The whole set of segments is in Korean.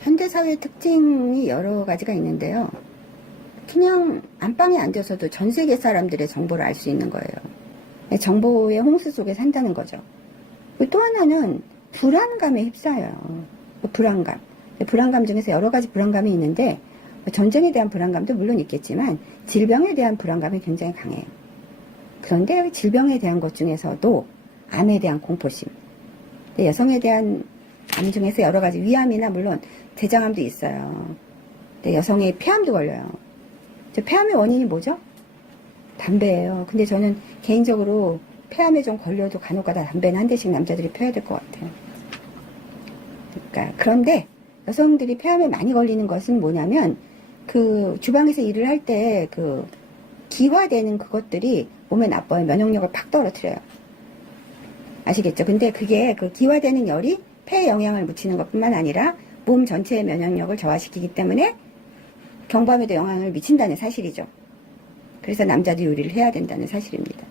현대사회 특징이 여러 가지가 있는데요. 그냥 안방에 앉아서도 전 세계 사람들의 정보를 알 수 있는 거예요. 정보의 홍수 속에 산다는 거죠. 또 하나는 불안감에 휩싸여요. 불안감. 불안감 중에서 여러 가지 불안감이 있는데 전쟁에 대한 불안감도 물론 있겠지만 질병에 대한 불안감이 굉장히 강해요. 그런데 질병에 대한 것 중에서도 암에 대한 공포심, 여성에 대한 암 중에서 여러 가지 위암이나 물론 대장암도 있어요. 여성의 폐암도 걸려요. 폐암의 원인이 뭐죠? 담배예요. 근데 저는 개인적으로 폐암에 좀 걸려도 간혹가다 담배는 한 대씩 남자들이 펴야 될 것 같아요. 그런데 여성들이 폐암에 많이 걸리는 것은 뭐냐면 주방에서 일을 할 때 기화되는 그것들이 몸에 나빠요. 면역력을 팍 떨어뜨려요. 아시겠죠? 근데 그게 기화되는 열이 폐에 영향을 미치는 것뿐만 아니라 몸 전체의 면역력을 저하시키기 때문에 경부암에도 영향을 미친다는 사실이죠. 그래서 남자도 요리를 해야 된다는 사실입니다.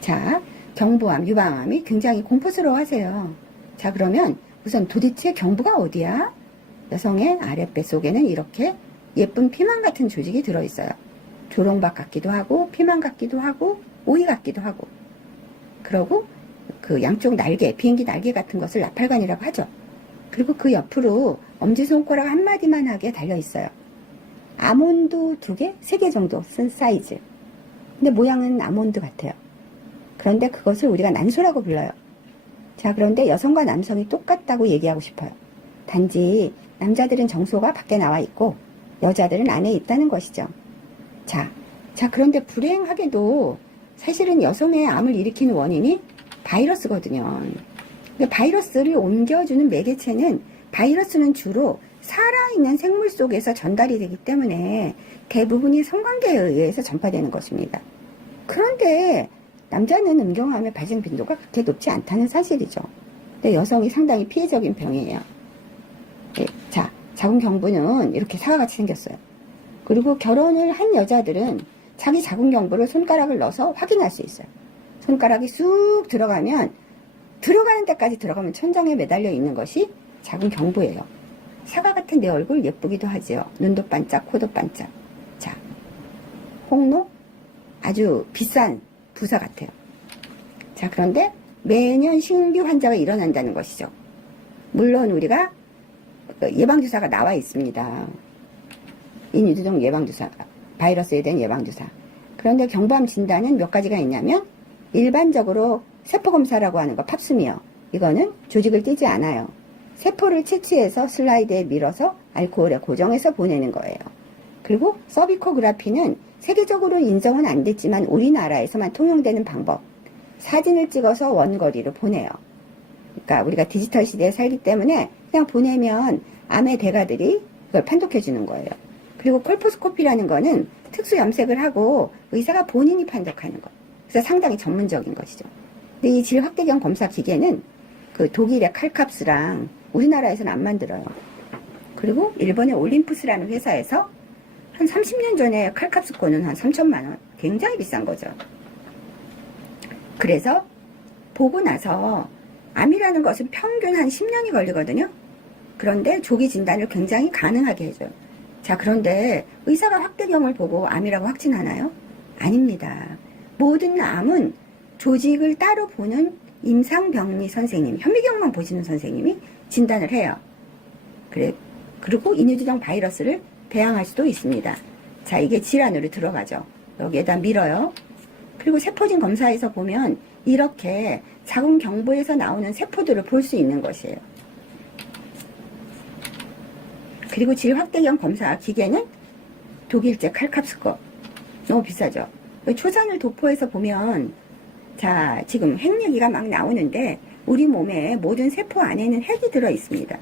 자, 경부암, 유방암이 굉장히 공포스러워 하세요. 자, 그러면 우선 도대체 경부가 어디야? 여성의 아랫배 속에는 이렇게 예쁜 피망 같은 조직이 들어있어요. 조롱박 같기도 하고, 피망 같기도 하고, 오이 같기도 하고. 그러고 양쪽 날개, 비행기 날개 같은 것을 나팔관이라고 하죠. 그리고 그 옆으로 엄지손가락 한마디만 하게 달려있어요. 아몬드 2개, 3개 정도 쓴 사이즈. 근데 모양은 아몬드 같아요. 그런데 그것을 우리가 난소라고 불러요. 자, 그런데 여성과 남성이 똑같다고 얘기하고 싶어요. 단지 남자들은 정소가 밖에 나와 있고 여자들은 안에 있다는 것이죠. 자, 그런데 불행하게도 사실은 여성의 암을 일으키는 원인이 바이러스거든요. 근데 바이러스를 옮겨주는 매개체는 바이러스는 주로 살아있는 생물 속에서 전달이 되기 때문에 대부분이 성관계에 의해서 전파되는 것입니다. 그런데 남자는 음경암의 발생 빈도가 그렇게 높지 않다는 사실이죠. 근데 여성이 상당히 피해적인 병이에요. 네, 자, 자궁경부는 이렇게 사과같이 생겼어요. 그리고 결혼을 한 여자들은 자기 자궁경부를 손가락을 넣어서 확인할 수 있어요. 손가락이 쑥 들어가면 들어가는 데까지 들어가면 천장에 매달려 있는 것이 자궁경부예요. 사과 같은 내 얼굴 예쁘기도 하죠. 눈도 반짝, 코도 반짝. 자, 홍로 아주 비싼 부사 같아요. 자, 그런데 매년 신규 환자가 일어난다는 것이죠. 물론 우리가 예방주사가 나와 있습니다. 인유두종 예방주사, 바이러스에 대한 예방주사. 그런데 경부암 진단은 몇 가지가 있냐면 일반적으로 세포검사라고 하는 거 팝스미어, 이거는 조직을 띄지 않아요. 세포를 채취해서 슬라이드에 밀어서 알코올에 고정해서 보내는 거예요. 그리고 서비코그라피는 세계적으로 인정은 안 됐지만 우리나라에서만 통용되는 방법. 사진을 찍어서 원거리로 보내요. 그러니까 우리가 디지털 시대에 살기 때문에 그냥 보내면 암의 대가들이 그걸 판독해 주는 거예요. 그리고 콜포스코피라는 거는 특수 염색을 하고 의사가 본인이 판독하는 거. 그래서 상당히 전문적인 것이죠. 근데 이 질확대경 검사 기계는 독일의 칼캅스랑 우리나라에서는 안 만들어요. 그리고 일본의 올림푸스라는 회사에서 한 30년 전에 칼캅스 거는 한 3천만 원. 굉장히 비싼 거죠. 그래서 보고 나서 암이라는 것은 평균 한 10년이 걸리거든요. 그런데 조기 진단을 굉장히 가능하게 해줘요. 자, 그런데 의사가 확대경을 보고 암이라고 확진하나요? 아닙니다. 모든 암은 조직을 따로 보는 임상병리 선생님, 현미경만 보시는 선생님이 진단을 해요. 그리고 인유두종 바이러스를 배양할 수도 있습니다. 자, 이게 질환으로 들어가죠. 여기에다 밀어요. 그리고 세포진 검사에서 보면 이렇게 자궁경부에서 나오는 세포들을 볼 수 있는 것이에요. 그리고 질확대경 검사 기계는 독일제 칼캅스 거. 너무 비싸죠. 초산을 도포해서 보면, 자, 지금 핵 얘기가 막 나오는데 우리 몸의 모든 세포 안에는 핵이 들어 있습니다.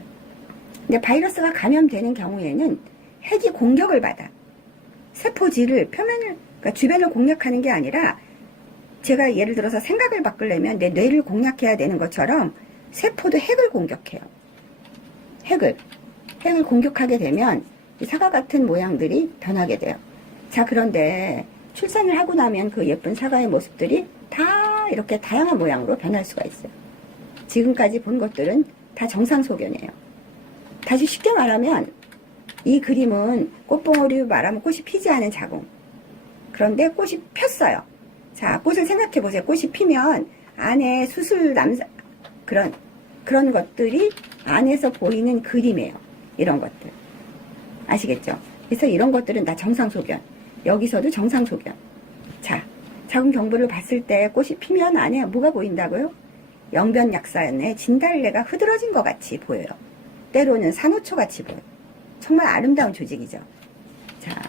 근데 바이러스가 감염되는 경우에는 핵이 공격을 받아. 세포질을 그러니까 주변을 공략하는 게 아니라, 제가 예를 들어서 생각을 바꾸려면 내 뇌를 공략해야 되는 것처럼 세포도 핵을 공격해요. 핵을 공격하게 되면 이 사과 같은 모양들이 변하게 돼요. 자, 그런데 출산을 하고 나면 그 예쁜 사과의 모습들이 다 이렇게 다양한 모양으로 변할 수가 있어요. 지금까지 본 것들은 다 정상 소견이에요. 다시 쉽게 말하면 이 그림은 꽃봉오리 말하면 꽃이 피지 않은 자궁. 그런데 꽃이 폈어요. 자, 꽃을 생각해 보세요. 꽃이 피면 안에 그런 것들이 안에서 보이는 그림이에요. 이런 것들. 아시겠죠? 그래서 이런 것들은 다 정상소견. 여기서도 정상소견. 자, 자궁 경부를 봤을 때 꽃이 피면 안에 뭐가 보인다고요? 영변약산에 진달래가 흐드러진 것 같이 보여요. 때로는 산호초 같이 보여요. 정말 아름다운 조직이죠. 자,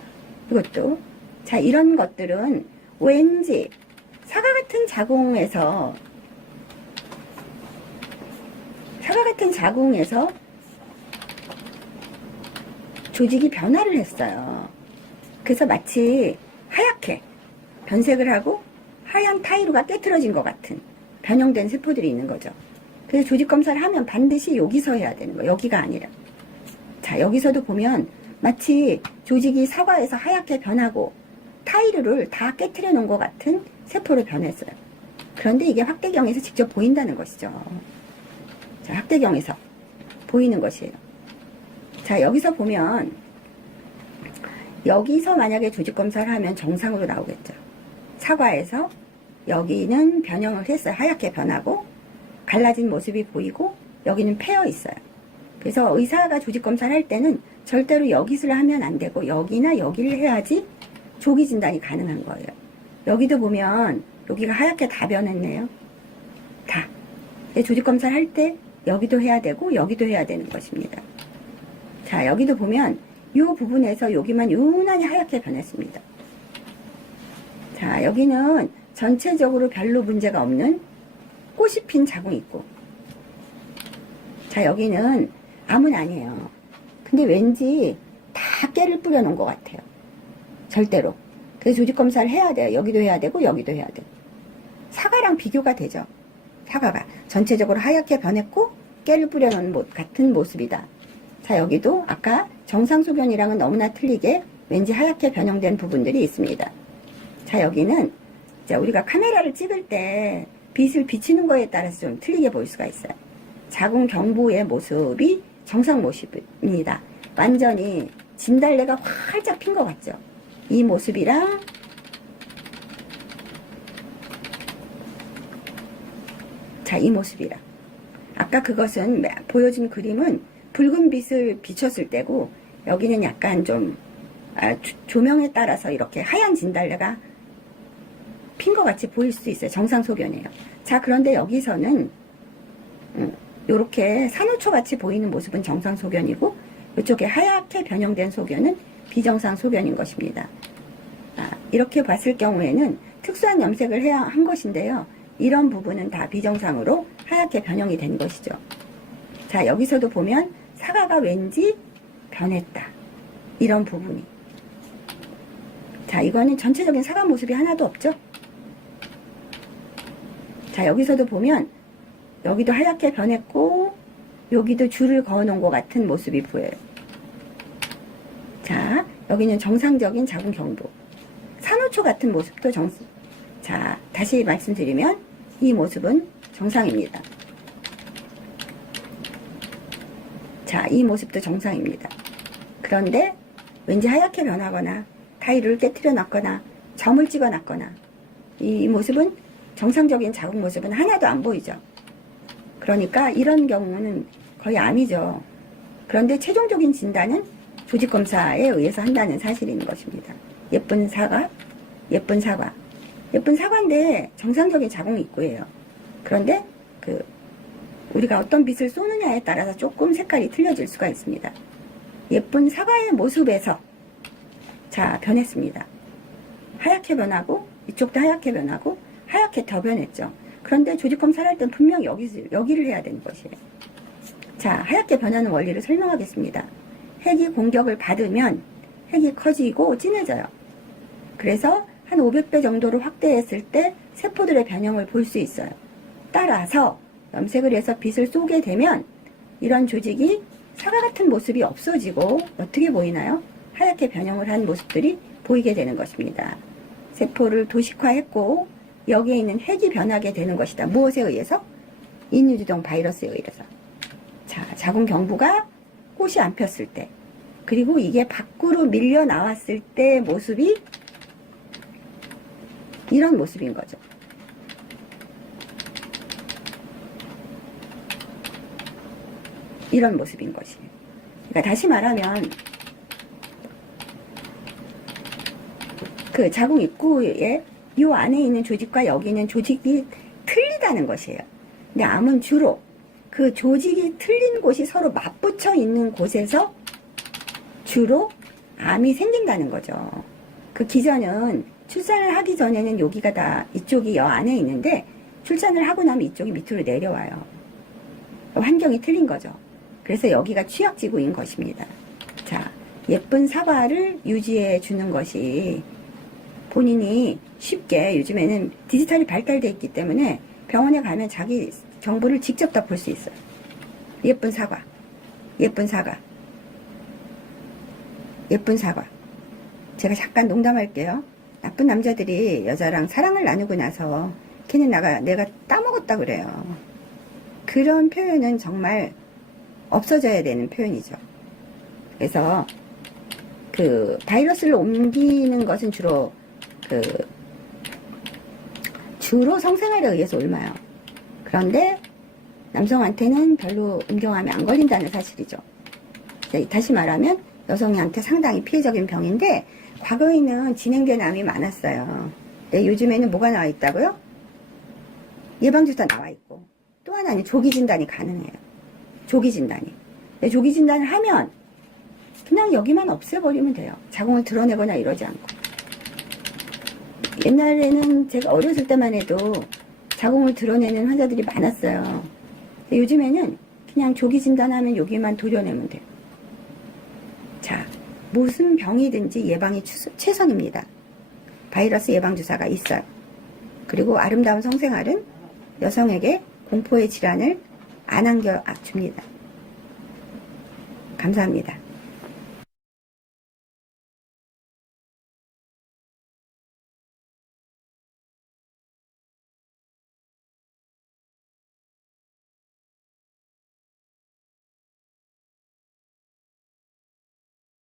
이것도. 자, 이런 것들은 왠지 사과 같은 자궁에서 조직이 변화를 했어요. 그래서 마치 하얗게 변색을 하고 하얀 타이루가 깨트려진 것 같은 변형된 세포들이 있는 거죠. 그래서 조직 검사를 하면 반드시 여기서 해야 되는 거예요. 여기가 아니라. 자, 여기서도 보면 마치 조직이 사과에서 하얗게 변하고 타이루를 다 깨트려 놓은 것 같은 세포로 변했어요. 그런데 이게 확대경에서 직접 보인다는 것이죠. 자, 확대경에서 보이는 것이에요. 자, 여기서 보면 여기서 만약에 조직 검사를 하면 정상으로 나오겠죠. 사과에서 여기는 변형을 했어요. 하얗게 변하고 갈라진 모습이 보이고 여기는 패여 있어요. 그래서 의사가 조직 검사를 할 때는 절대로 여기를 하면 안 되고 여기나 여기를 해야지 조기 진단이 가능한 거예요. 여기도 보면 여기가 하얗게 다 변했네요. 다. 조직 검사를 할 때 여기도 해야 되고 여기도 해야 되는 것입니다. 자, 여기도 보면 이 부분에서 여기만 유난히 하얗게 변했습니다. 자, 여기는 전체적으로 별로 문제가 없는 꽃이 핀 자궁이 있고, 자, 여기는 암은 아니에요. 근데 왠지 다 깨를 뿌려놓은 것 같아요. 절대로. 그래서 조직 검사를 해야 돼요. 여기도 해야 되고 여기도 해야 돼요. 사과랑 비교가 되죠. 사과가 전체적으로 하얗게 변했고 깨를 뿌려놓은 같은 모습이다. 자, 여기도 아까 정상소견이랑은 너무나 틀리게 왠지 하얗게 변형된 부분들이 있습니다. 자, 여기는 자, 우리가 카메라를 찍을 때 빛을 비치는 거에 따라서 좀 틀리게 보일 수가 있어요. 자궁 경부의 모습이 정상 모습입니다. 완전히 진달래가 활짝 핀 것 같죠? 이 모습이랑 자, 이 모습이랑 아까 그것은 보여준 그림은 붉은 빛을 비췄을 때고 여기는 약간 좀 조명에 따라서 이렇게 하얀 진달래가 핀 것 같이 보일 수 있어요. 정상소견이에요. 자, 그런데 여기서는 이렇게 산호초 같이 보이는 모습은 정상소견이고 이쪽에 하얗게 변형된 소견은 비정상소견인 것입니다. 이렇게 봤을 경우에는 특수한 염색을 해야 한 것인데요. 이런 부분은 다 비정상으로 하얗게 변형이 된 것이죠. 자, 여기서도 보면 사과가 왠지 변했다. 이런 부분이. 자, 이거는 전체적인 사과 모습이 하나도 없죠? 자, 여기서도 보면 여기도 하얗게 변했고 여기도 줄을 그어 놓은 것 같은 모습이 보여요. 자, 여기는 정상적인 자궁 경부. 산호초 같은 모습도 자, 다시 말씀드리면 이 모습은 정상입니다. 자, 이 모습도 정상입니다. 그런데 왠지 하얗게 변하거나 타이루를 깨트려 놨거나 점을 찍어 놨거나 이 모습은 정상적인 자궁 모습은 하나도 안 보이죠. 그러니까 이런 경우는 거의 암이죠. 그런데 최종적인 진단은 조직검사에 의해서 한다는 사실이 있는 것입니다. 예쁜 사과, 예쁜 사과. 예쁜 사과인데 정상적인 자궁 입구예요. 그런데 우리가 어떤 빛을 쏘느냐에 따라서 조금 색깔이 틀려질 수가 있습니다. 예쁜 사과의 모습에서 자, 변했습니다. 하얗게 변하고 이쪽도 하얗게 변하고 하얗게 더 변했죠. 그런데 조직검사를 할 땐 분명 여기를 해야 되는 것이에요. 자, 하얗게 변하는 원리를 설명하겠습니다. 핵이 공격을 받으면 핵이 커지고 진해져요. 그래서 한 500배 정도로 확대했을 때 세포들의 변형을 볼 수 있어요. 따라서 염색을 해서 빛을 쏘게 되면 이런 조직이 사과 같은 모습이 없어지고 어떻게 보이나요? 하얗게 변형을 한 모습들이 보이게 되는 것입니다. 세포를 도식화했고 여기에 있는 핵이 변하게 되는 것이다. 무엇에 의해서? 인유두동 바이러스에 의해서. 자, 자궁 경부가 꽃이 안 폈을 때, 그리고 이게 밖으로 밀려 나왔을 때 모습이 이런 모습인 거죠. 이런 모습인 것이에요. 그러니까 다시 말하면 그 자궁 입구에 이 안에 있는 조직과 여기 있는 조직이 틀리다는 것이에요. 근데 암은 주로 그 조직이 틀린 곳이 서로 맞붙여 있는 곳에서 주로 암이 생긴다는 거죠. 그 기전은 출산을 하기 전에는 여기가 다 이쪽이 여 안에 있는데 출산을 하고 나면 이쪽이 밑으로 내려와요. 환경이 틀린 거죠. 그래서 여기가 취약지구인 것입니다. 자, 예쁜 사과를 유지해 주는 것이 본인이 쉽게, 요즘에는 디지털이 발달되어 있기 때문에 병원에 가면 자기 정보를 직접 다 볼 수 있어요. 예쁜 사과, 예쁜 사과, 예쁜 사과. 제가 잠깐 농담할게요. 나쁜 남자들이 여자랑 사랑을 나누고 나서 걔는 내가 따먹었다 그래요. 그런 표현은 정말 없어져야 되는 표현이죠. 그래서 그 바이러스를 옮기는 것은 주로 성생활에 의해서 옮아요. 그런데 남성한테는 별로 음경암이 안 걸린다는 사실이죠. 다시 말하면 여성한테 상당히 피해적인 병인데 과거에는 진행된 암이 많았어요. 근데 요즘에는 뭐가 나와 있다고요? 예방주사 나와 있고 또 하나는 조기 진단이 가능해요. 조기 진단이. 조기 진단을 하면 그냥 여기만 없애버리면 돼요. 자궁을 드러내거나 이러지 않고. 옛날에는 제가 어렸을 때만 해도 자궁을 드러내는 환자들이 많았어요. 요즘에는 그냥 조기 진단하면 여기만 도려내면 돼요. 자, 무슨 병이든지 예방이 최선입니다. 바이러스 예방주사가 있어요. 그리고 아름다운 성생활은 여성에게 공포의 질환을 안 안겨줍니다. 감사합니다.